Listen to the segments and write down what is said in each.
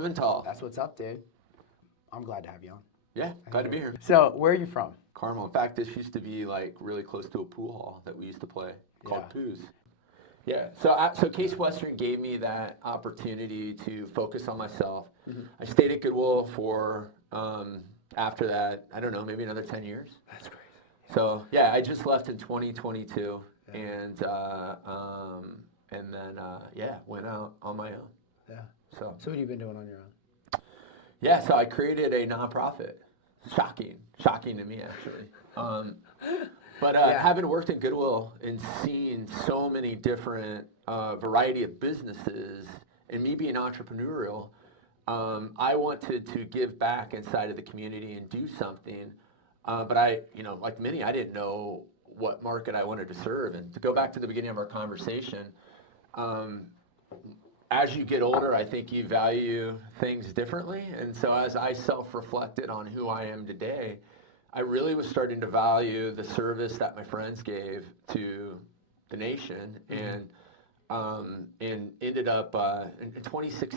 Pimental. That's what's up, dude. I'm glad to have you on. Yeah, glad to be here. So, where are you from? Carmel. In fact, this used to be like really close to a pool hall that we used to play called Poos. Yeah. So Case Western gave me that opportunity to focus on myself. I stayed at Goodwill for after that, I don't know, maybe another 10 years. That's crazy. So yeah, I just left in 2022, and then went out on my own. Yeah. So what have you been doing on your own? Yeah, so I created a nonprofit. Shocking to me actually. But having worked at Goodwill and seen so many different variety of businesses, and me being entrepreneurial, I wanted to give back inside of the community and do something. But I, like many, I didn't know what market I wanted to serve. And to go back to the beginning of our conversation, as you get older, I think you value things differently. And so as I self-reflected on who I am today, I really was starting to value the service that my friends gave to the nation, and ended up in 26.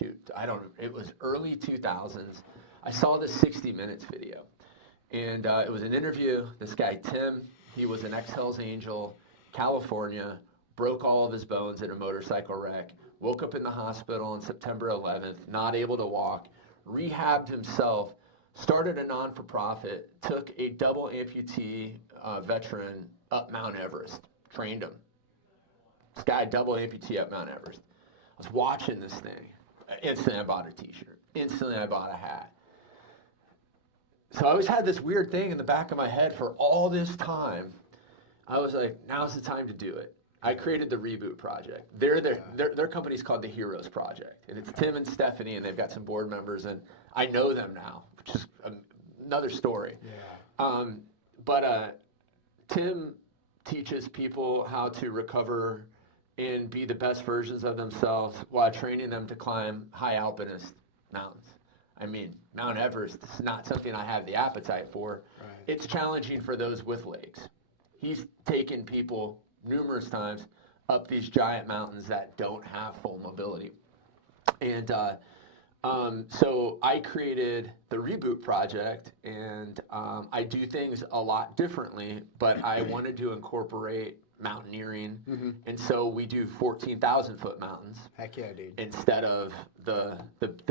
It was early 2000s. I saw this 60 Minutes video, and it was an interview. This guy Tim, he was an ex-Hells Angel, California, broke all of his bones in a motorcycle wreck. Woke up in the hospital on September 11th, not able to walk, rehabbed himself, started a non-for-profit, took a double amputee veteran up Mount Everest, trained him. This guy, double amputee up Mount Everest. I was watching this thing. Instantly I bought a t-shirt. Instantly I bought a hat. So I always had this weird thing in the back of my head for all this time. I was like, now's the time to do it. I created the Reboot Project. Their company's called the Heroes Project, and it's Tim and Stephanie, and they've got some board members, and I know them now, which is another story. Yeah. But Tim teaches people how to recover and be the best versions of themselves while training them to climb high alpinist mountains. I mean, Mount Everest is not something I have the appetite for. Right. It's challenging for those with legs. He's taken people numerous times up these giant mountains that don't have full mobility. And so I created the Reboot Project, and I do things a lot differently, but I wanted to incorporate mountaineering, and so we do 14,000 foot mountains. Heck yeah, dude. Instead of the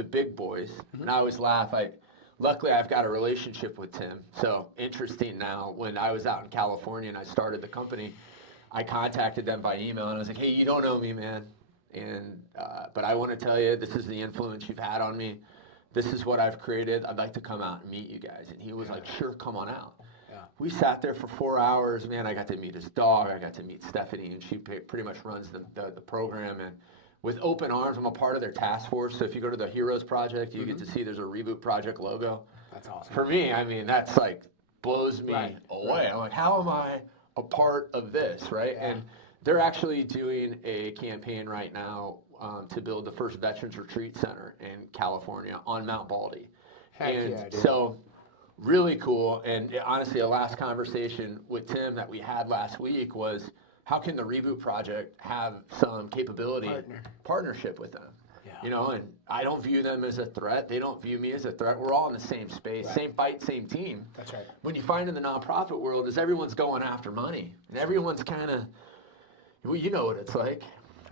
big boys. And I always laugh. Luckily, I've got a relationship with Tim. So interesting now, when I was out in California and I started the company, I contacted them by email, and I was like, hey, you don't know me, man. And but I want to tell you, this is the influence you've had on me. This is what I've created. I'd like to come out and meet you guys. And he was like, sure, come on out. Yeah. We sat there for 4 hours. Man, I got to meet his dog. I got to meet Stephanie, and she pretty much runs the program. And with open arms, I'm a part of their task force. So if you go to the Heroes Project, you get to see there's a Reboot Project logo. That's awesome. For me, I mean, that's like blows me away. Right. I'm like, how am I a part of this, right? Yeah. And they're actually doing a campaign right now to build the first Veterans Retreat Center in California on Mount Baldy. Heck and yeah, dude. So really cool. And honestly, a last conversation with Tim that we had last week was, how can the Reboot Project have some partnership with them? Yeah. And I don't view them as a threat. They don't view me as a threat. We're all in the same space, same fight, same team. That's right. What you find in the nonprofit world is everyone's going after money, and everyone's kind of, well, you know what it's like.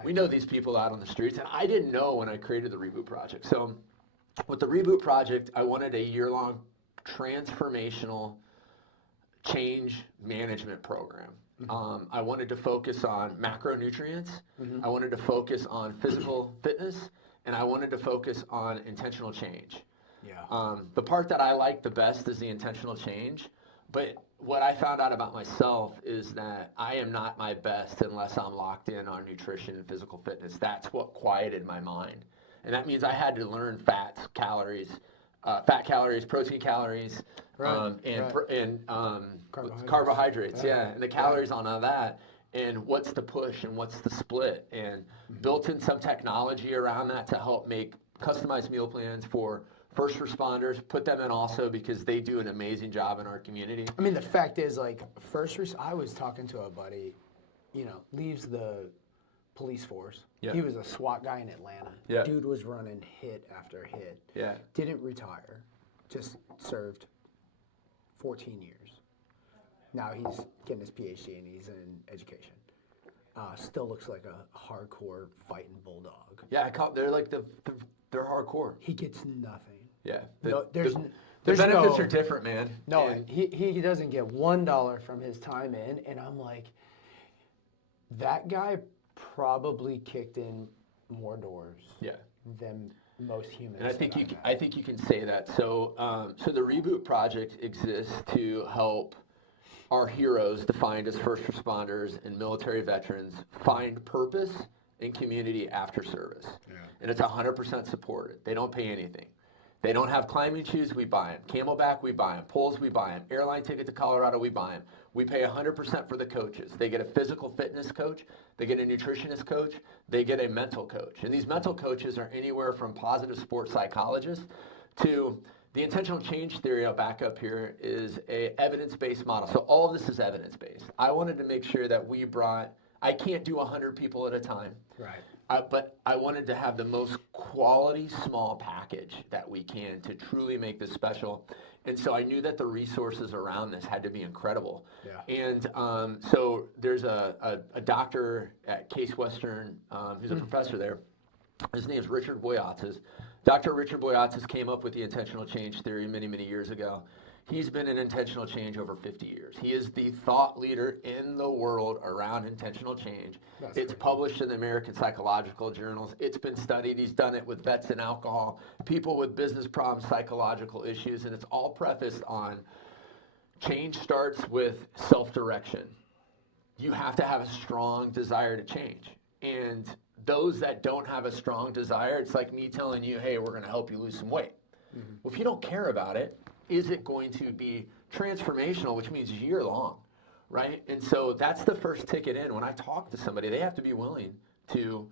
We know these people out on the streets, and I didn't know when I created the Reboot Project. So with the Reboot Project, I wanted a year-long transformational change management program. I wanted to focus on macronutrients. I wanted to focus on physical fitness, and I wanted to focus on intentional change. Yeah. The part that I like the best is the intentional change, but what I found out about myself is that I am not my best unless I'm locked in on nutrition and physical fitness. That's what quieted my mind. And that means I had to learn fat calories, protein calories, and carbohydrates, and the calories on all that, and what's the push and what's the split, and built in some technology around that to help make customized meal plans for first responders, put them in also because they do an amazing job in our community. I mean, the fact is, like, I was talking to a buddy, leaves the police force. Yeah. He was a SWAT guy in Atlanta. Yeah. Dude was running hit after hit. Yeah. Didn't retire. Just served 14 years. Now he's getting his PhD and he's in education. Still looks like a hardcore fighting bulldog. Yeah, they're like they're hardcore. He gets nothing. Yeah. No, The there's benefits no, are different, man. No, And he doesn't get $1 from his time in, and I'm like, that guy probably kicked in more doors than most humans. And I think you can say that. So so the Reboot Project exists to help our heroes, defined as first responders and military veterans, find purpose and community after service. Yeah. And it's 100% supported. They don't pay anything. They don't have climbing shoes, we buy them. Camelback, we buy them. Poles, we buy them. Airline ticket to Colorado, we buy them. We pay 100% for the coaches. They get a physical fitness coach, they get a nutritionist coach, they get a mental coach. And these mental coaches are anywhere from positive sports psychologists to the intentional change theory, I'll back up here, is a evidence-based model. So all of this is evidence-based. I wanted to make sure that we brought, I can't do 100 people at a time. Right. But I wanted to have the most quality small package that we can to truly make this special. And so I knew that the resources around this had to be incredible. Yeah. And so there's a doctor at Case Western who's a professor there. His name is Richard Boyatzis. Dr. Richard Boyatzis came up with the intentional change theory many, many years ago. He's been in intentional change over 50 years. He is the thought leader in the world around intentional change. It's published in the American Psychological Journals. It's been studied. He's done it with vets and alcohol, people with business problems, psychological issues, and it's all prefaced on change starts with self-direction. You have to have a strong desire to change. And those that don't have a strong desire, it's like me telling you, hey, we're going to help you lose some weight. Mm-hmm. Well, if you don't care about it, is it going to be transformational, which means year long, right? And so that's the first ticket in. When I talk to somebody, they have to be willing to,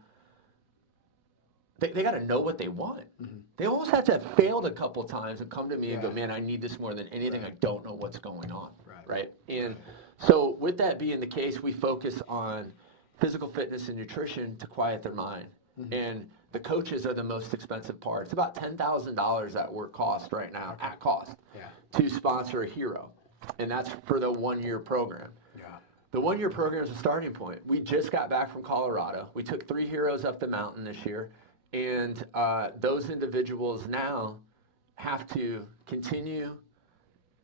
they got to know what they want. Mm-hmm. They almost have to have failed a couple times and come to me and go, man, I need this more than anything. I don't know what's going on, right? And so with that being the case, we focus on physical fitness and nutrition to quiet their mind. Mm-hmm. And the coaches are the most expensive part. It's about $10,000 at work cost right now, at cost, to sponsor a hero. And that's for the 1-year program. Yeah. The 1-year program is a starting point. We just got back from Colorado. We took 3 heroes up the mountain this year. And those individuals now have to continue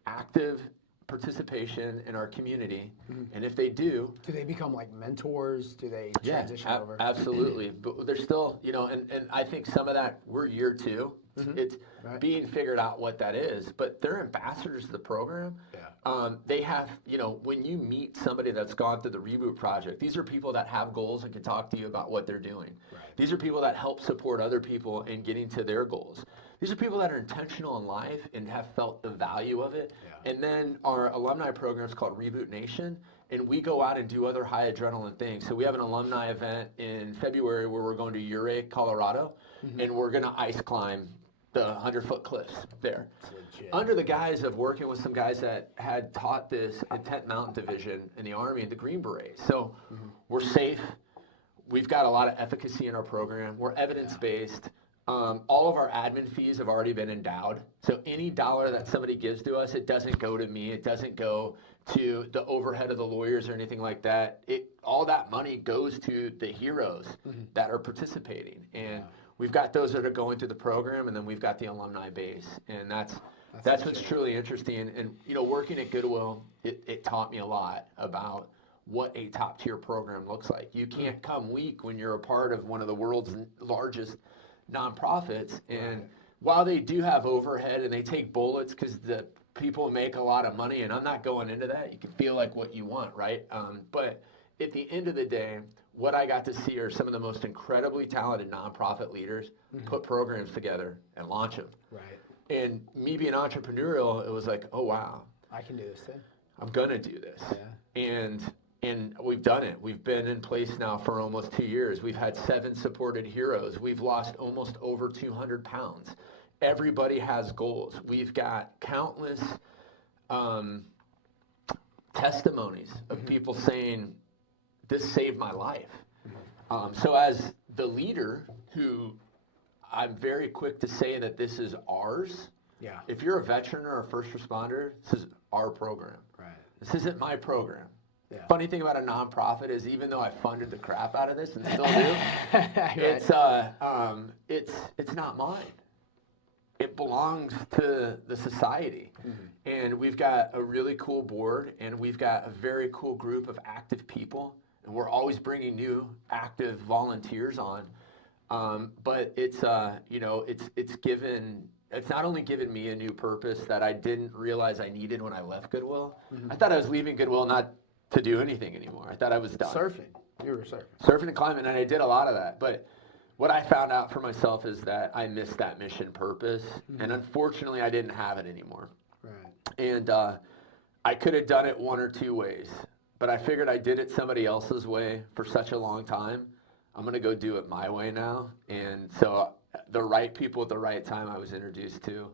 active participation in our community. Mm-hmm. And if they do they become like mentors? Do they transition over? Absolutely. But there's still, and I think some of that, we're year 2. Mm-hmm. It's being figured out what that is, but they're ambassadors to the program. Yeah. They have, when you meet somebody that's gone through the Reboot Project, these are people that have goals and can talk to you about what they're doing. Right. These are people that help support other people in getting to their goals. These are people that are intentional in life and have felt the value of it. Yeah. And then our alumni program is called Reboot Nation, and we go out and do other high adrenaline things. So we have an alumni event in February where we're going to Ouray, Colorado, and we're going to ice climb the 100-foot cliffs there. Under the guise of working with some guys that had taught this in 10th Mountain Division in the Army, the Green Berets. So we're safe. We've got a lot of efficacy in our program. We're evidence-based. All of our admin fees have already been endowed. So any dollar that somebody gives to us, it doesn't go to me. It doesn't go to the overhead of the lawyers or anything like that. All that money goes to the heroes that are participating. And we've got those that are going through the program, and then we've got the alumni base. And that's what's truly interesting. And working at Goodwill, it taught me a lot about what a top-tier program looks like. You can't come weak when you're a part of one of the world's largest nonprofits, and while they do have overhead and they take bullets because the people make a lot of money, and I'm not going into that, you can feel like what you want, right? But at the end of the day, what I got to see are some of the most incredibly talented nonprofit leaders put programs together and launch them. Right. And me being entrepreneurial, it was like, oh wow, I can do this thing. I'm gonna do this. Yeah. And we've done it. We've been in place now for almost 2 years. We've had 7 supported heroes. We've lost almost over 200 pounds. Everybody has goals. We've got countless testimonies of people saying, this saved my life. So as the leader, who I'm very quick to say that this is ours. Yeah. If you're a veteran or a first responder, this is our program. Right. This isn't my program. Yeah. Funny thing about a nonprofit is even though I funded the crap out of this and still do, it's not mine. It belongs to the society. And we've got a really cool board, and we've got a very cool group of active people, and we're always bringing new active volunteers on. But it's not only given me a new purpose that I didn't realize I needed when I left Goodwill. I thought I was leaving Goodwill not to do anything anymore. I thought I was done. Surfing. You were surfing. Surfing and climbing, and I did a lot of that. But what I found out for myself is that I missed that mission purpose, and unfortunately I didn't have it anymore. Right. And I could have done it one or two ways, but I figured I did it somebody else's way for such a long time. I'm going to go do it my way now. And so the right people at the right time I was introduced to,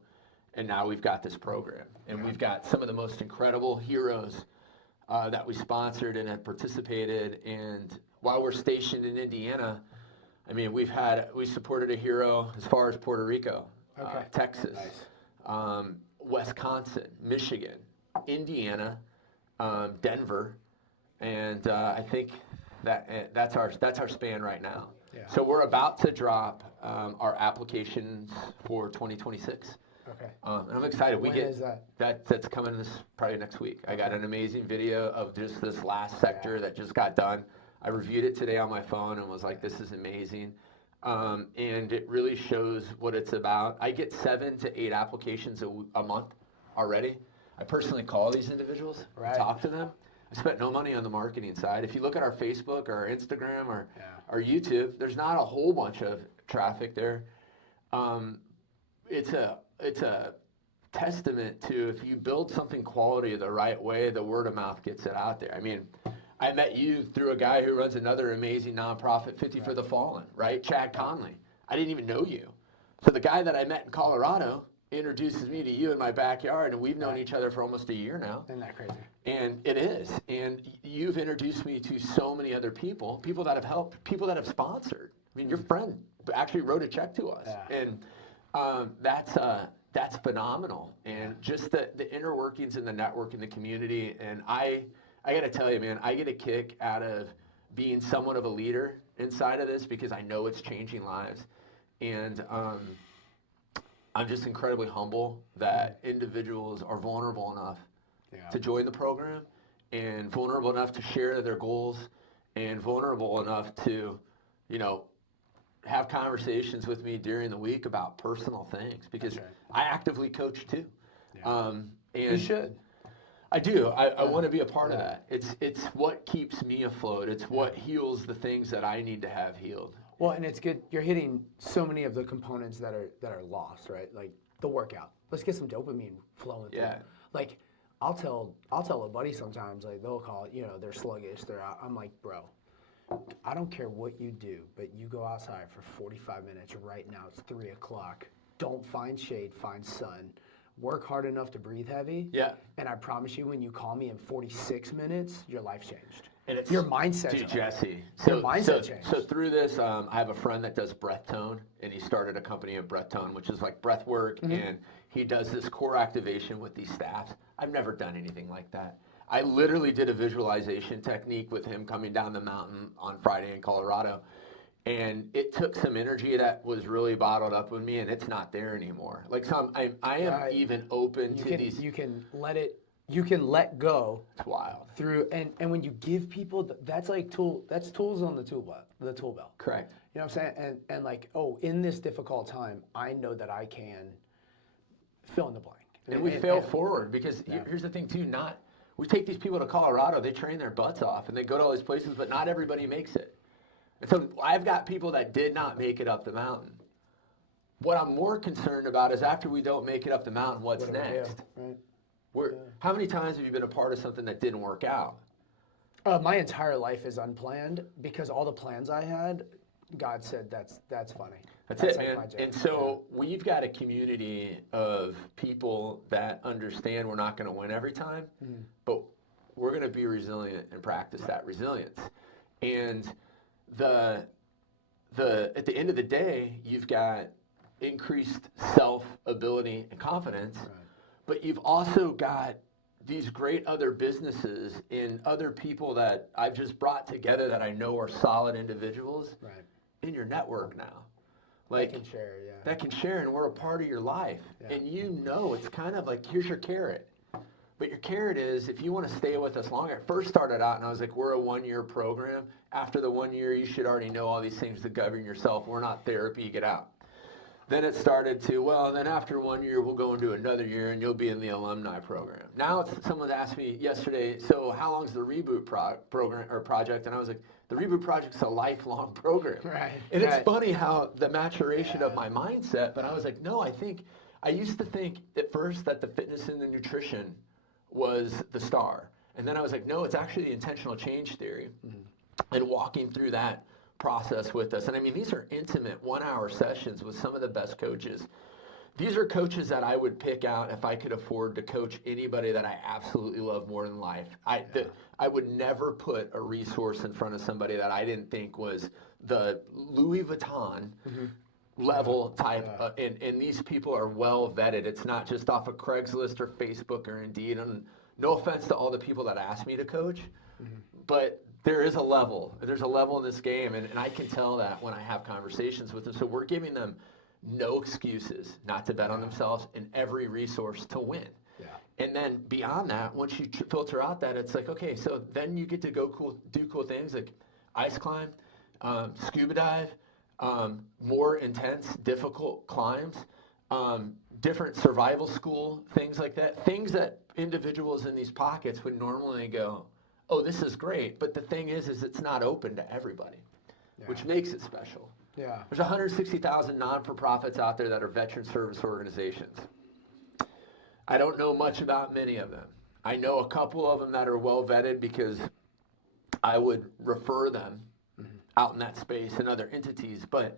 and now we've got this program. And we've got some of the most incredible heroes that we sponsored and have participated. And while we're stationed in Indiana, I mean, we supported a hero as far as Puerto Rico, Texas, Wisconsin, Michigan, Indiana, Denver, and I think that's our span right now. Yeah. So we're about to drop our applications for 2026. Okay. And I'm excited. When is that? That's coming this probably next week. I got an amazing video of just this last sector that just got done. I reviewed it today on my phone and was like, this is amazing. And it really shows what it's about. I get 7 to 8 applications a month already. I personally call these individuals, talk to them. I spent no money on the marketing side. If you look at our Facebook or our Instagram or our YouTube, there's not a whole bunch of traffic there. It's a testament to if you build something quality the right way, the word of mouth gets it out there. I mean, I met you through a guy who runs another amazing nonprofit, 50 for the Fallen, right? Chad Conley. I didn't even know you. So the guy that I met in Colorado introduces me to you in my backyard, and we've known each other for almost a year now. Isn't that crazy? And it is. And you've introduced me to so many other people that have helped, people that have sponsored. I mean, your friend actually wrote a check to us. Yeah. And that's phenomenal. And just the inner workings in the network in the community. And I got to tell you, man, I get a kick out of being somewhat of a leader inside of this because I know it's changing lives. And I'm just incredibly humble that individuals are vulnerable enough to join the program and vulnerable enough to share their goals and vulnerable enough to, have conversations with me during the week about personal things because I actively coach too. Yeah. And you should. I do. I want to be a part of that. It's what keeps me afloat. It's what heals the things that I need to have healed. Well, and it's good. You're hitting so many of the components that are lost, right? Like the workout. Let's get some dopamine flowing through. Yeah. Like I'll tell a buddy sometimes, like they'll call it, they're sluggish, they're out. I'm like, bro, I don't care what you do, but you go outside for 45 minutes right now. It's 3 o'clock. Don't find shade, find sun. Work hard enough to breathe heavy. Yeah. And I promise you, when you call me in 46 minutes, your life's changed. And it's your mindset. Dude, Jesse. Your mindset changed. So through this, I have a friend that does breath tone, and he started a company of breath tone, which is like breath work, and he does this core activation with these staffs. I've never done anything like that. I literally did a visualization technique with him coming down the mountain on Friday in Colorado, and it took some energy that was really bottled up with me, and it's not there anymore. Like I am even open to these. You can let it. You can let go. It's wild. Through and when you give people, that's like that's tools on the tool belt. Correct. You know what I'm saying? And like, in this difficult time, I know that I can fill in the blank. And we fail forward because here's the thing too. We take these people to Colorado, they train their butts off, and they go to all these places, but not everybody makes it. And so I've got people that did not make it up the mountain. What I'm more concerned about is after we don't make it up the mountain, what's next? Right. How many times have you been a part of something that didn't work out? My entire life is unplanned because all the plans I had, God said that's funny. That's it, like man. And so we've got a community of people that understand we're not going to win every time, but we're going to be resilient and practice that resilience. And at the end of the day, you've got increased self-ability and confidence, Right. but you've also got these great other businesses and other people that I've just brought together that I know are solid individuals Right. in your network now. That can share, yeah. That can share, and we're a part of your life. Yeah. And it's kind of like, here's your carrot. But your carrot is, if you want to stay with us longer. I first started out and I was like, we're a 1-year program. After the 1 year, you should already know all these things to govern yourself. We're not therapy, get out. Then it started to, then after 1 year, we'll go into another year and you'll be in the alumni program. Now someone asked me yesterday, so how long is the Reboot program or project? And I was like, the Reboot Project's a lifelong program. Right. And it's funny how the maturation of my mindset, but I was like, no, I used to think at first that the fitness and the nutrition was the star. And then I was like, no, it's actually the intentional change theory. And walking through that process with us. And I mean, these are intimate 1-hour sessions with some of the best coaches. These are coaches that I would pick out if I could afford to coach anybody that I absolutely love more than life. I would never put a resource in front of somebody that I didn't think was the Louis Vuitton level type. And these people are well vetted. It's not just off of Craigslist or Facebook or Indeed. And no offense to all the people that ask me to coach, but there is a level. There's a level in this game, and I can tell that when I have conversations with them. So we're giving them no excuses not to bet on themselves and every resource to win. Yeah. And then beyond that, once you filter out that, it's like, okay, so then you get to go do cool things like ice climb, scuba dive, more intense, difficult climbs, different survival school, things like that. Things that individuals in these pockets would normally go, oh, this is great, but the thing is it's not open to everybody, which makes it special. Yeah. There's 160,000 non-for-profits out there that are veteran service organizations. I don't know much about many of them. I know a couple of them that are well vetted because I would refer them out in that space and other entities, but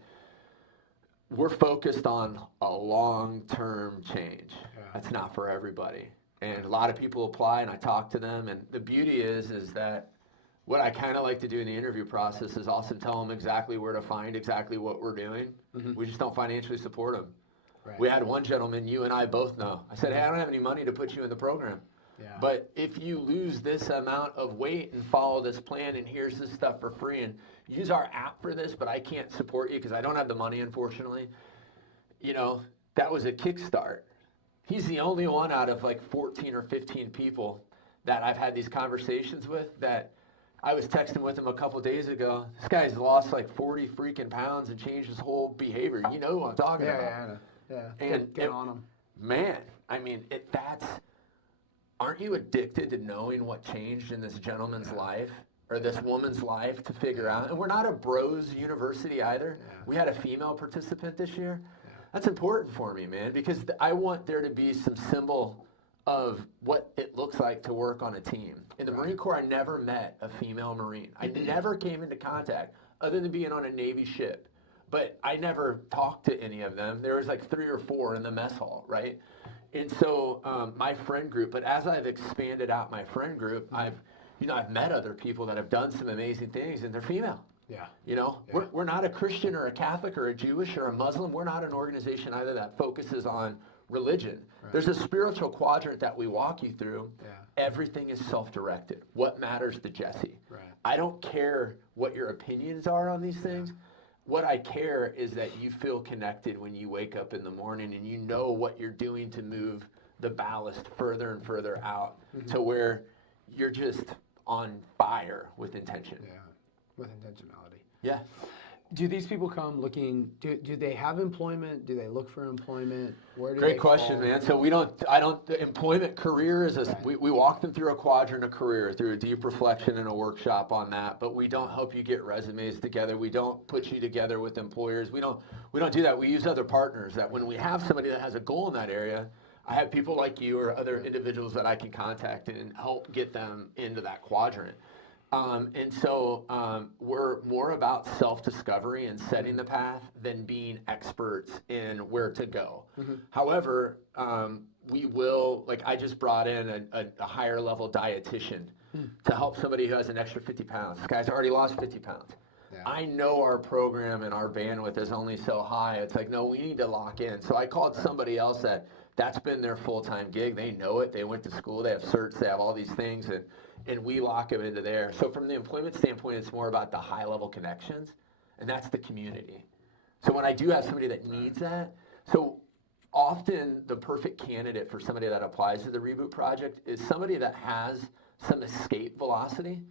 we're focused on a long-term change. That's not for everybody. And a lot of people apply, and I talk to them. And the beauty is that what I kind of like to do in the interview process is also tell them exactly where to find exactly what we're doing. We just don't financially support them. Right. We had one gentleman, you and I both know. I said, hey, I don't have any money to put you in the program. Yeah. But if you lose this amount of weight and follow this plan, and here's this stuff for free, and use our app for this, but I can't support you because I don't have the money, unfortunately. That was a kickstart. He's the only one out of like 14 or 15 people that I've had these conversations with that I was texting with him a couple days ago. This guy's lost like 40 freaking pounds and changed his whole behavior. You know who I'm talking about. Yeah, I know. Yeah, and get on him. Man, I mean, aren't you addicted to knowing what changed in this gentleman's life or this woman's life to figure out? And we're not a bros university either. Yeah. We had a female participant this year. That's important for me, man, because I want there to be some symbol of what it looks like to work on a team. In the Marine Corps, I never met a female Marine. I never came into contact other than being on a Navy ship. But I never talked to any of them. There was like 3 or 4 in the mess hall, right? And so my friend group, but as I've expanded out my friend group, I've met other people that have done some amazing things, and they're female. Yeah. We're not a Christian or a Catholic or a Jewish or a Muslim. We're not an organization either that focuses on religion. Right. There's a spiritual quadrant that we walk you through. Yeah. Everything is self-directed. What matters to Jesse? Right. I don't care what your opinions are on these things. What I care is that you feel connected when you wake up in the morning and you know what you're doing to move the ballast further and further out to where you're just on fire with intention. Yeah. With intentionality. Yeah. Do these people come looking? Do they have employment? Do they look for employment? Where do Great they question, fall? man. So the employment career is we walk them through a quadrant of career, through a deep reflection and a workshop on that. But we don't help you get resumes together. We don't put you together with employers. We don't do that. We use other partners. That when we have somebody that has a goal in that area, I have people like you or other individuals that I can contact and help get them into that quadrant. And so we're more about self-discovery and setting the path than being experts in where to go. However, we will, like I just brought in a higher level dietitian to help somebody who has an extra 50 pounds. This guy's already lost 50 pounds. I know our program and our bandwidth is only so high. It's like, no, we need to lock in. So I called somebody else that's been their full-time gig. They know it. They went to school. They have certs. They have all these things, and we lock them into there. So from the employment standpoint, it's more about the high-level connections, and that's the community. So when I do have somebody that needs that, so often the perfect candidate for somebody that applies to the Reboot Project is somebody that has some escape velocity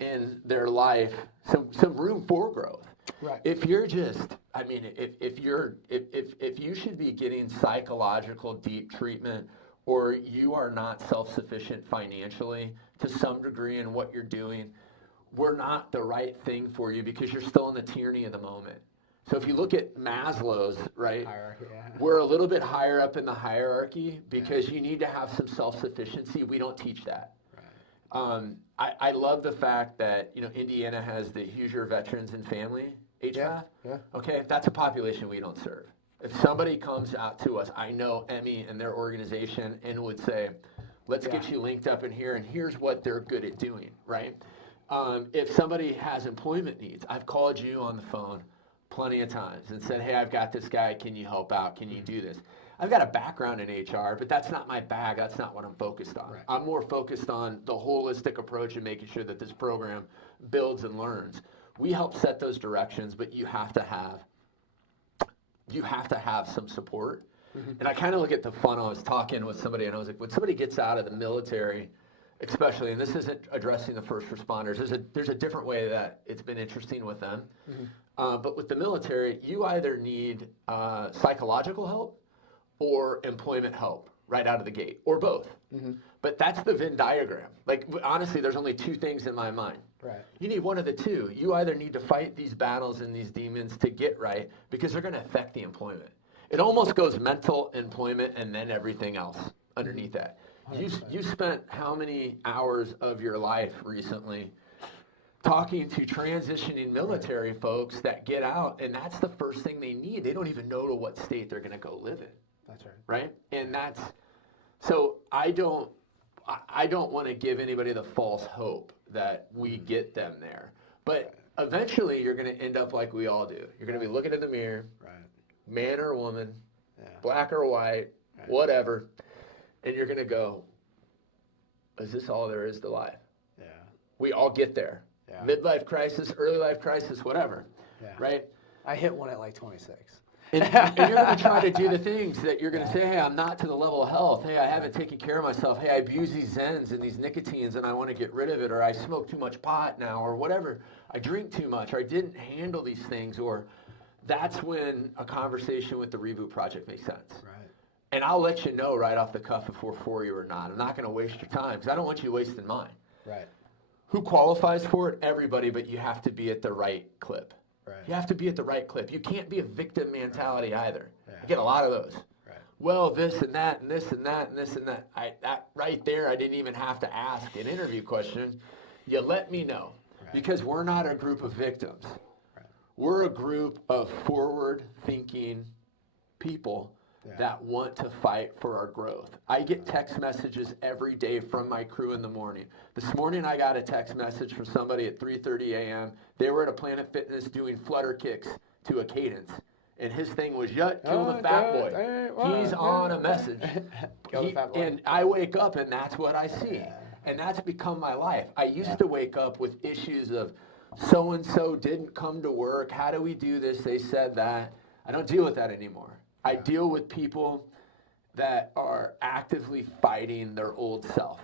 in their life, some room for growth. Right. If you're just, I mean, if you should be getting psychological deep treatment, or you are not self-sufficient financially to some degree in what you're doing, we're not the right thing for you because you're still in the tyranny of the moment. So if you look at Maslow's, right, Hierarchy, yeah. we're a little bit higher up in the hierarchy because you need to have some self-sufficiency. We don't teach that. I love the fact that Indiana has the Hoosier Veterans and Family HVAC. Yeah. Okay, that's a population we don't serve. If somebody comes out to us, I know Emmy and their organization and would say, let's get you linked up in here, and here's what they're good at doing, right? If somebody has employment needs, I've called you on the phone plenty of times and said, hey, I've got this guy, can you help out? Can you do this? I've got a background in HR, but that's not my bag. That's not what I'm focused on. Right. I'm more focused on the holistic approach and making sure that this program builds and learns. We help set those directions, but you have to have some support. And I kind of look at the funnel. I was talking with somebody, and I was like, when somebody gets out of the military, especially, and this isn't addressing the first responders, there's a different way that it's been interesting with them. But with the military, you either need psychological help or employment help right out of the gate, or both. But that's the Venn diagram. Like, honestly, there's only two things in my mind. Right. You need one of the two. You either need to fight these battles and these demons to get right, because they're going to affect the employment. It almost goes mental, employment, and then everything else underneath that. You spent how many hours of your life recently talking to transitioning military folks that get out, and that's the first thing they need. They don't even know to what state they're going to go live in. That's right. Right? And so I don't want to give anybody the false hope that we get them there. But eventually you're going to end up like we all do. You're going to be looking in the mirror, man or woman, black or white, whatever, and you're going to go, is this all there is to life? Yeah. We all get there. Yeah. Midlife crisis, early life crisis, whatever. Yeah. Right? I hit one at like 26. And you're going to try to do the things that you're going to say, hey, I'm not to the level of health. Hey, I haven't taken care of myself. Hey, I abuse these Zens and these nicotines and I want to get rid of it. Or I smoke too much pot now, or whatever. I drink too much, or I didn't handle these things. Or that's when a conversation with the Reboot Project makes sense. Right. And I'll let you know right off the cuff if we're for you or not. I'm not going to waste your time because I don't want you wasting mine. Right. Who qualifies for it? Everybody, but you have to be at the right clip. Right. You have to be at the right clip. You can't be a victim mentality either. Yeah. I get a lot of those. Right. Well, this and that and this and that and this and that. That right there, I didn't even have to ask an interview question. You let me know. Right. Because we're not a group of victims. Right. We're a group of forward-thinking people that want to fight for our growth. I get text messages every day from my crew in the morning. This morning I got a text message from somebody at 3:30 a.m. They were at a Planet Fitness doing flutter kicks to a cadence. And his thing was, kill the fat boy. He's on a message. Kill the fat boy. And I wake up and that's what I see. And that's become my life. I used to wake up with issues of so-and-so didn't come to work. How do we do this? They said that. I don't deal with that anymore. I deal with people that are actively fighting their old self.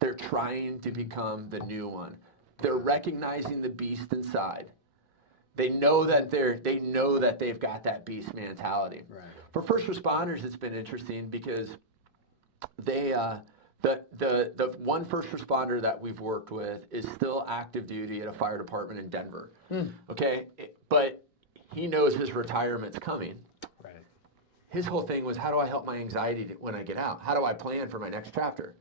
They're trying to become the new one. They're recognizing the beast inside. They know that they've got that beast mentality. Right. For first responders, it's been interesting because they the one first responder that we've worked with is still active duty at a fire department in Denver. Okay, but he knows his retirement's coming. His whole thing was, how do I help my anxiety when I get out? How do I plan for my next chapter?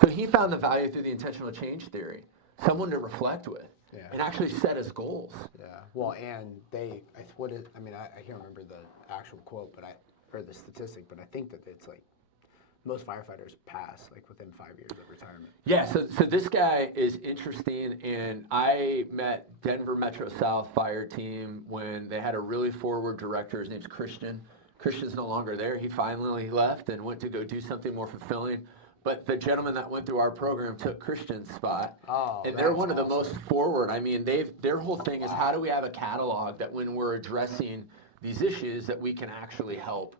So he found the value through the intentional change theory, someone to reflect with, and actually set his goals. Yeah. Well, and I can't remember the actual quote, or the statistic, but I think that it's like most firefighters pass like within 5 years of retirement. Yeah, so this guy is interesting, and I met Denver Metro South Fire Team when they had a really forward director. His name's Christian. Christian's no longer there. He finally left and went to go do something more fulfilling. But the gentleman that went through our program took Christian's spot, Oh, and they're that's one of the awesome. most forward. I mean, their whole thing is how do we have a catalog that when we're addressing these issues that we can actually help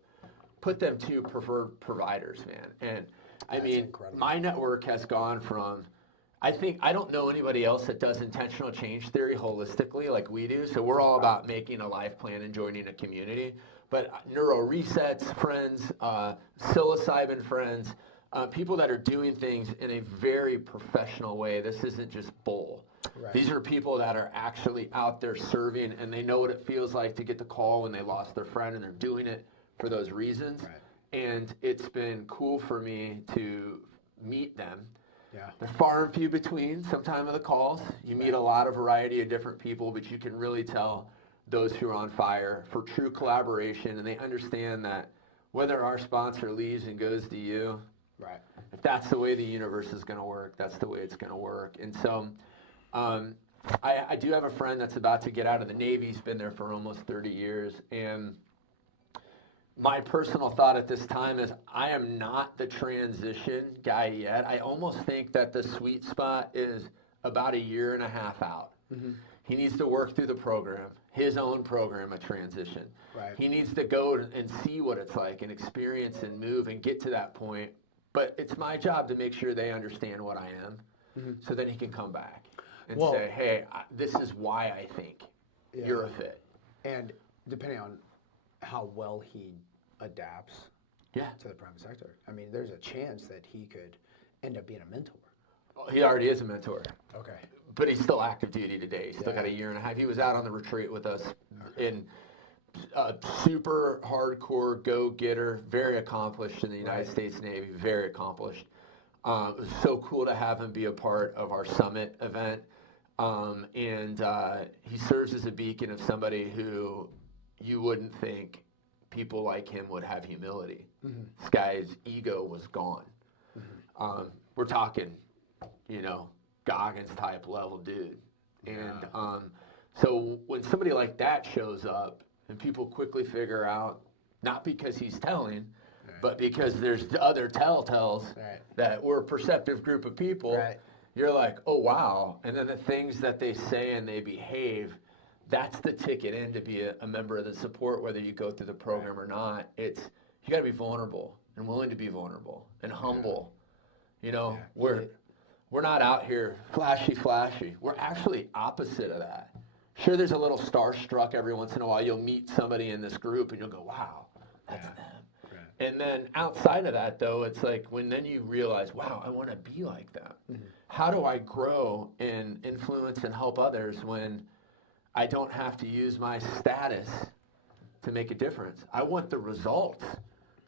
put them to preferred providers, man. And I mean, incredible. my network has gone from, I don't know anybody else that does intentional change theory holistically like we do. So we're all about making a life plan and joining a community. But neuro resets, friends, psilocybin friends, people that are doing things in a very professional way. This isn't just bull. Right. These are people that are actually out there serving, and they know what it feels like to get the call when they lost their friend, and they're doing it for those reasons. Right. And it's been cool for me to meet them. Yeah. They're far and few between sometime of the calls. You meet a lot of variety of different people, but you can really tell those who are on fire for true collaboration, and they understand that whether our sponsor leaves and goes to you, Right. if that's the way the universe is going to work, that's the way it's going to work. And so I do have a friend that's about to get out of the Navy. He's been there for almost 30 years, and my personal thought at this time is I am not the transition guy yet. I almost think that the sweet spot is about a year and a half out. Mm-hmm. He needs to work through the program, his own program of transition. Right. He needs to go and see what it's like and experience and move and get to that point. But it's my job to make sure they understand what I am, so that he can come back and say, hey, this is why I think you're a fit. And depending on how well he adapts to the private sector, I mean, there's a chance that he could end up being a mentor. Well, he already is a mentor. Okay. But he's still active duty today. He's still got a year and a half. He was out on the retreat with us in super hardcore go-getter, very accomplished in the United States Navy, very accomplished. It was so cool to have him be a part of our summit event. And he serves as a beacon of somebody who you wouldn't think people like him would have humility. This guy's ego was gone. We're talking, Goggins type level dude. And so when somebody like that shows up and people quickly figure out, not because he's telling, but because there's other telltales that we're a perceptive group of people, you're like, oh, wow. And then the things that they say and they behave, that's the ticket in to be a member of the support, whether you go through the program or not. It's, you got to be vulnerable and willing to be vulnerable and humble. We're not out here flashy. We're actually opposite of that. Sure, there's a little starstruck every once in a while. You'll meet somebody in this group and you'll go, wow, that's them. And then outside of that, though, it's like when then you realize, wow, I want to be like them. How do I grow and influence and help others when I don't have to use my status to make a difference? I want the results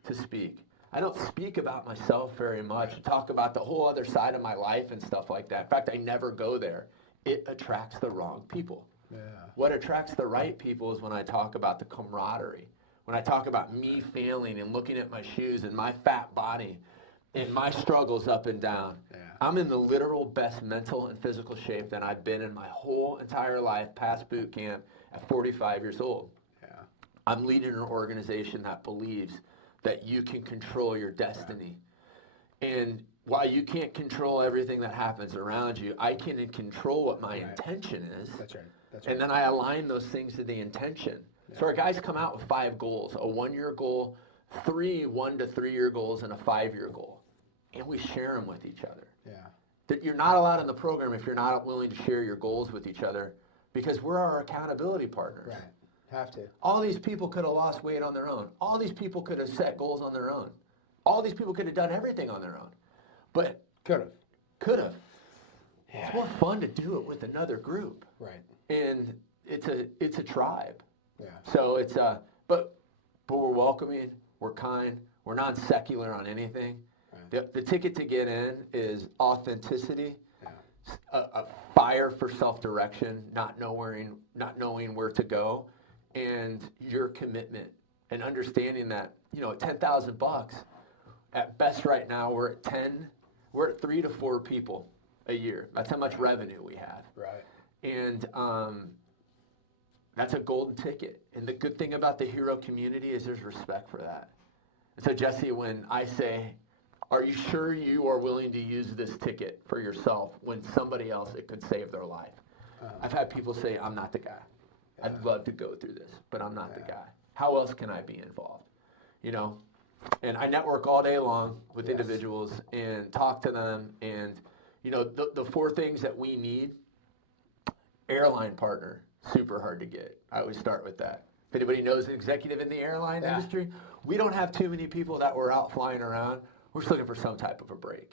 to speak. I don't speak about myself very much, talk about the whole other side of my life and stuff like that. In fact, I never go there. It attracts the wrong people. What attracts the right people is when I talk about the camaraderie, when I talk about me failing and looking at my shoes and my fat body and my struggles up and down. I'm in the literal best mental and physical shape that I've been in my whole entire life past boot camp at 45 years old. I'm leading an organization that believes that you can control your destiny. And while you can't control everything that happens around you, I can control what my intention is. That's right. And then I align those things to the intention. So our guys come out with 5 goals: a 1-year goal, 3 1 to 3 year goals, and a 5-year goal. And we share them with each other. That you're not allowed in the program if you're not willing to share your goals with each other, because we're our accountability partners. Have to. All these people could have lost weight on their own. All these people could have set goals on their own. All these people could have done everything on their own. But could have. It's more fun to do it with another group. And it's a tribe. So it's but we're welcoming, we're kind, we're non-secular on anything. The ticket to get in is authenticity, a fire for self-direction, not knowing where to go, and your commitment and understanding that, at $10,000, at best right now, we're at 10. We're at 3 to 4 people a year. That's how much revenue we have. Right. And that's a golden ticket. And the good thing about the hero community is there's respect for that. And so, Jesse, when I say, are you sure you are willing to use this ticket for yourself when somebody else, it could save their life? I've had people say, I'm not the guy. I'd love to go through this, but I'm not the guy. How else can I be involved? You know, and I network all day long with individuals and talk to them. And, you know, the 4 things that we need: airline partner, super hard to get. I always start with that. If anybody knows an executive in the airline industry, we don't have too many people that were out flying around. We're just looking for some type of a break.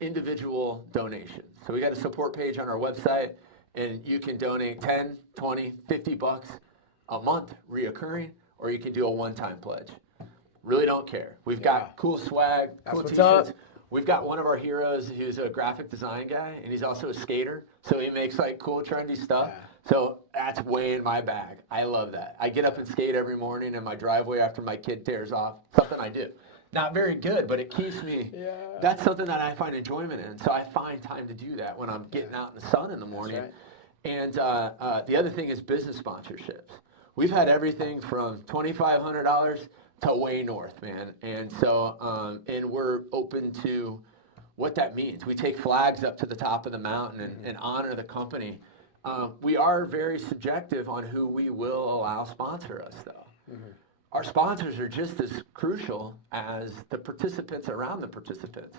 Individual donations. So we got a support page on our website, and you can donate 10, 20, 50 bucks a month reoccurring, or you can do a one-time pledge. Really don't care. We've got cool swag, cool t-shirts. We've got one of our heroes who's a graphic design guy, and he's also a skater, so he makes like cool, trendy stuff. So that's way in my bag. I love that. I get up and skate every morning in my driveway after my kid tears off. Something I do. Not very good, but it keeps me. That's something that I find enjoyment in. So I find time to do that when I'm getting out in the sun in the morning. And the other thing is business sponsorships. We've had everything from $2,500 to way north, man. And so, and we're open to what that means. We take flags up to the top of the mountain and honor the company. We are very subjective on who we will allow sponsor us, though. Our sponsors are just as crucial as the participants around the participants.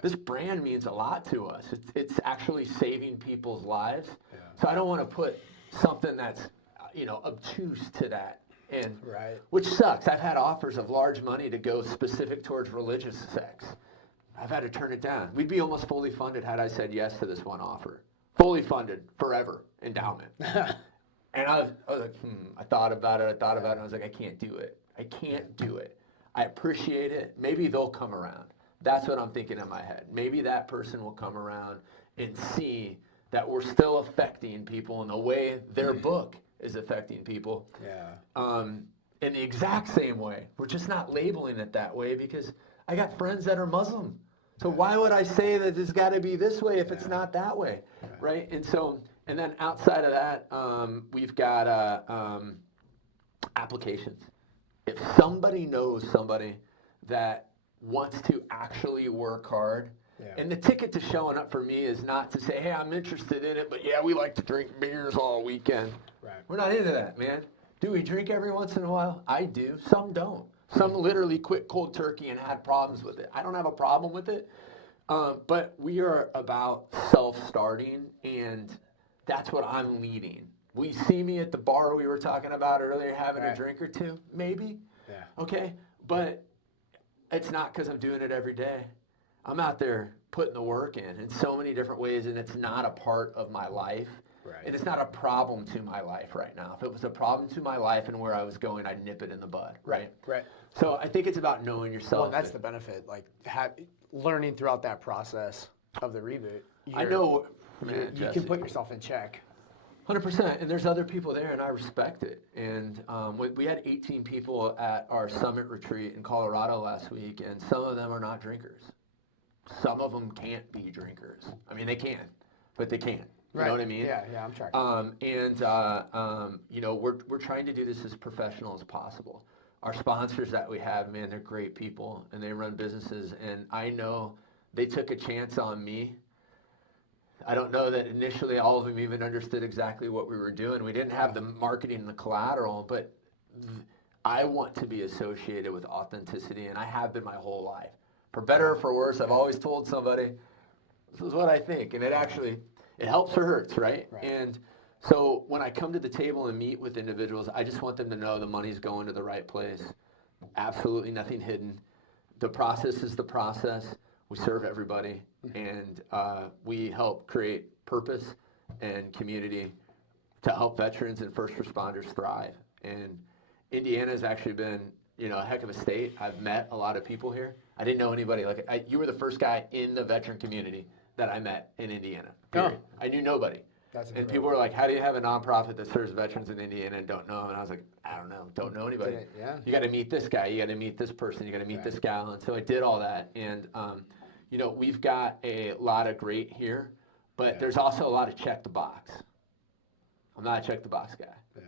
This brand means a lot to us. It's actually saving people's lives. So I don't want to put something that's, you know, obtuse to that. And which sucks. I've had offers of large money to go specific towards religious sex. I've had to turn it down. We'd be almost fully funded had I said yes to this one offer. Fully funded, forever, endowment. And I was like, I thought about it, and I was like, I can't do it. I can't do it. I appreciate it. Maybe they'll come around. That's what I'm thinking in my head. Maybe that person will come around and see that we're still affecting people in the way their book is affecting people. In the exact same way. We're just not labeling it that way because I got friends that are Muslim. So why would I say that it's got to be this way if it's not that way, right? And so, and then outside of that, we've got applications. If somebody knows somebody that wants to actually work hard, and the ticket to showing up for me is not to say, hey, I'm interested in it, but yeah, we like to drink beers all weekend. We're not into that, man. Do we drink every once in a while? I do. Some don't. Some literally quit cold turkey and had problems with it. I don't have a problem with it, but we are about self-starting, and that's what I'm leading. Will you see me at the bar we were talking about earlier having a drink or two? Maybe. Okay, but it's not because I'm doing it every day. I'm out there putting the work in so many different ways, and it's not a part of my life. And it's not a problem to my life right now. If it was a problem to my life and where I was going, I'd nip it in the bud, right? So I think it's about knowing yourself. Well, and that's the benefit, like learning throughout that process of the reboot. I know, you can put yourself in check. 100%, and there's other people there, and I respect it. And we had 18 people at our summit retreat in Colorado last week, and some of them are not drinkers. Some of them can't be drinkers. I mean, they can, but they can't. You know what I mean? Yeah, I'm tracking. You know, we're trying to do this as professional as possible. Our sponsors that we have, man, they're great people, and they run businesses, and I know they took a chance on me. I don't know that initially all of them even understood exactly what we were doing. We didn't have the marketing and the collateral, but I want to be associated with authenticity, and I have been my whole life. For better or for worse, I've always told somebody, this is what I think, and it helps or hurts, right? And so when I come to the table and meet with individuals, I just want them to know the money's going to the right place. Absolutely nothing hidden. The process is the process. We serve everybody, and we help create purpose and community to help veterans and first responders thrive. And Indiana has actually been, you know, a heck of a state. I've met a lot of people here. I didn't know anybody. You were the first guy in the veteran community that I met in Indiana. Period. I knew nobody. That's And incredible. people were like, how do you have a nonprofit that serves veterans in Indiana and don't know them? And I was like, I don't know anybody. Yeah. You got to meet this guy, you got to meet this person, you got to meet Right. this gal. And so I did all that. And, we've got a lot of great here, but there's also a lot of check the box. I'm not a check the box guy. Yeah.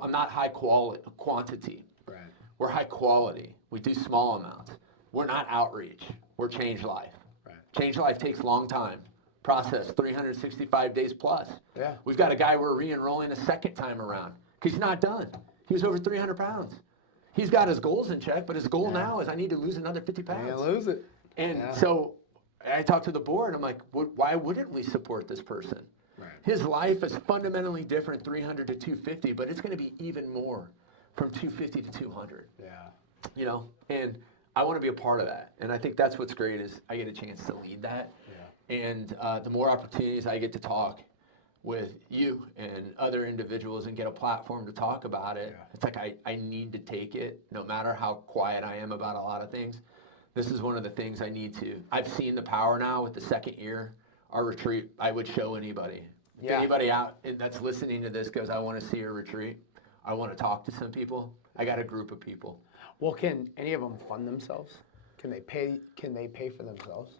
I'm not high quantity. Right. We're high quality. We do small amounts. We're not outreach. We're change life. Right. Change life takes a long time. Process 365 days plus. Yeah. We've got a guy we're re-enrolling a second time around because he's not done. He was over 300 pounds. He's got his goals in check, but his goal now is I need to lose another 50 pounds. Can't lose it. And so I talked to the board. I'm like, why wouldn't we support this person? Right. His life is fundamentally different, 300 to 250, but it's going to be even more from 250 to 200. Yeah. And I want to be a part of that. And I think that's what's great is I get a chance to lead that. Yeah. And the more opportunities I get to talk with you and other individuals and get a platform to talk about it, it's like I need to take it, no matter how quiet I am about a lot of things. This is one of the things I need to. I've seen the power now with the second year. Our retreat, I would show anybody. If anybody out that's listening to this goes, I want to see a retreat, I want to talk to some people, I got a group of people. Well, can any of them fund themselves? Can they pay for themselves?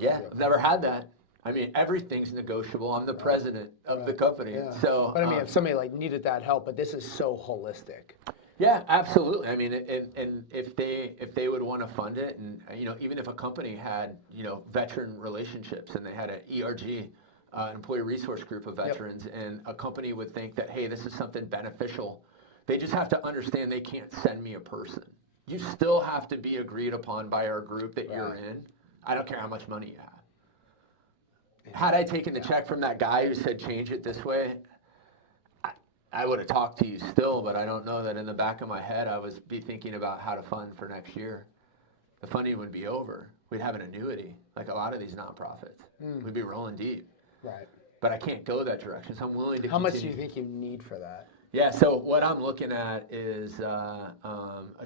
Yeah, I've never had that. I mean, everything's negotiable. I'm the president of the company. Yeah. So, but I mean, if somebody like needed that help, but this is so holistic. yeah, absolutely. I mean, and if they would want to fund it, and even if a company had veteran relationships and they had an ERG, an employee resource group of veterans, and a company would think that, hey, this is something beneficial, they just have to understand they can't send me a person. You still have to be agreed upon by our group that you're in. I don't care how much money you have. Had I taken the check from that guy who said change it this way, I would have talked to you still, but I don't know that in the back of my head I would be thinking about how to fund for next year. The funding would be over. We'd have an annuity, like a lot of these nonprofits. We'd be rolling deep. Right. But I can't go that direction, so I'm willing to How much do continue. you think you need for that? Yeah, so what I'm looking at is a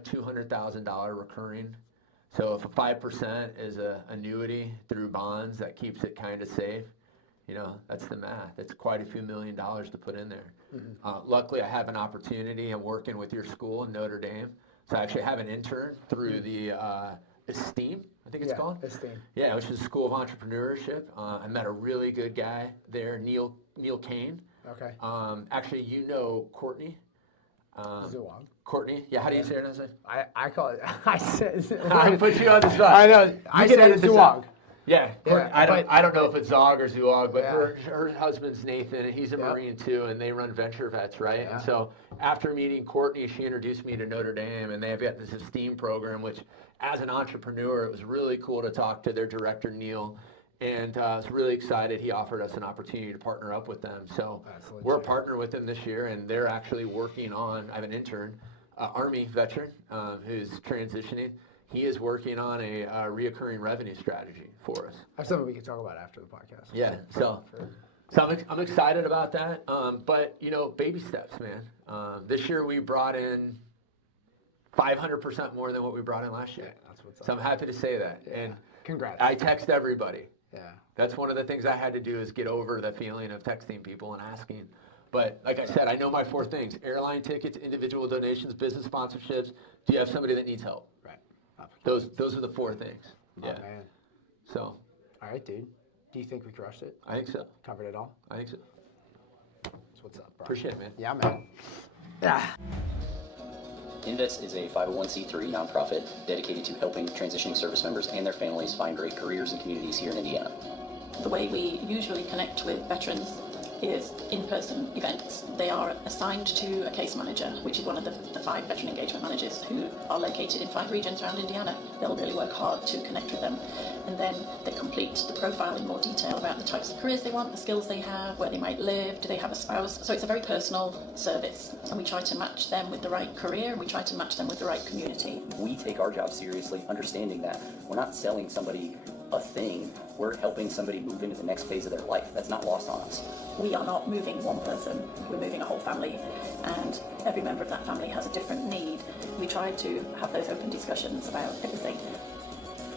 $200,000 recurring. So if a 5% is an annuity through bonds, that keeps it kind of safe. That's the math. It's quite a few $1 million to put in there. Luckily, I have an opportunity. I'm working with your school in Notre Dame. So I actually have an intern through the Esteem, I think it's called. Esteem. Yeah, which is a school of entrepreneurship. I met a really good guy there, Neil Kane. Okay. Actually, Courtney. Zuong. Courtney. Yeah, how do you say her name? I call it. I said. I put you on the spot. I know. I can said edit this out. Zuong. Yeah, Yeah, I don't know if it's Zog or Zuog, but Yeah. her husband's Nathan, and he's a Marine too, and they run Venture Vets, right? Yeah. And so after meeting Courtney, she introduced me to Notre Dame, and they've got this Esteem program, which as an entrepreneur, it was really cool to talk to their director, Neil, and I was really excited. He offered us an opportunity to partner up with them. So we're a partner with them this year, and they're actually working on, I have an intern, Army veteran who's transitioning. He is working on a reoccurring revenue strategy for us. That's something we can talk about after the podcast. Yeah, so I'm excited about that. But baby steps, man. This year we brought in 500% more than what we brought in last year. Yeah, that's what's up. So I'm happy to say that. Yeah. And Congrats. I text everybody. Yeah. That's one of the things I had to do is get over the feeling of texting people and asking. But like I said, I know my 4 things: airline tickets, individual donations, business sponsorships. Do you have somebody that needs help? Right. Those are the 4 things. Oh, Yeah. man. So All right, dude. Do you think we crushed it? I think so. Covered it all? I think so. That's what's up, bro. Appreciate it, man. Yeah, man. Yeah. INvets is a 501c3 nonprofit dedicated to helping transitioning service members and their families find great careers and communities here in Indiana. The way we usually connect with veterans is in-person events. They are assigned to a case manager, which is one of the 5 veteran engagement managers who are located in 5 regions around Indiana. They'll really work hard to connect with them. And then they complete the profile in more detail about the types of careers they want, the skills they have, where they might live, do they have a spouse. So it's a very personal service. And we try to match them with the right career, and we try to match them with the right community. We take our job seriously, understanding that we're not selling somebody a thing, we're helping somebody move into the next phase of their life. That's not lost on us. We are not moving one person, we're moving a whole family, and every member of that family has a different need. We try to have those open discussions about everything.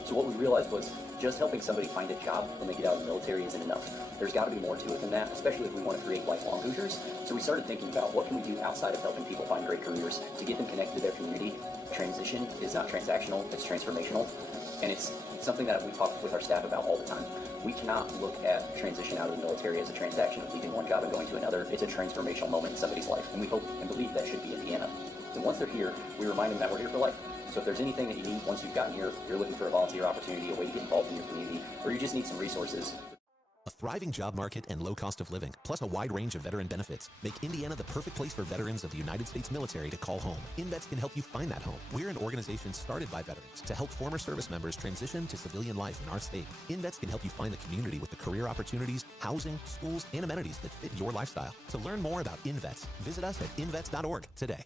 So what we realized was just helping somebody find a job when they get out of the military isn't enough. There's got to be more to it than that, especially if we want to create lifelong Hoosiers. So we started thinking about what can we do outside of helping people find great careers to get them connected to their community. Transition is not transactional, it's transformational. And it's something that we talk with our staff about all the time. We cannot look at transition out of the military as a transaction of leaving one job and going to another. It's a transformational moment in somebody's life, and we hope and believe that should be Indiana. And once they're here, we remind them that we're here for life. So if there's anything that you need once you've gotten here, you're looking for a volunteer opportunity, a way to get involved in your community, or you just need some resources. A thriving job market and low cost of living, plus a wide range of veteran benefits, make Indiana the perfect place for veterans of the United States military to call home. INvets can help you find that home. We're an organization started by veterans to help former service members transition to civilian life in our state. INvets can help you find the community with the career opportunities, housing, schools, and amenities that fit your lifestyle. To learn more about INvets, visit us at invets.org today.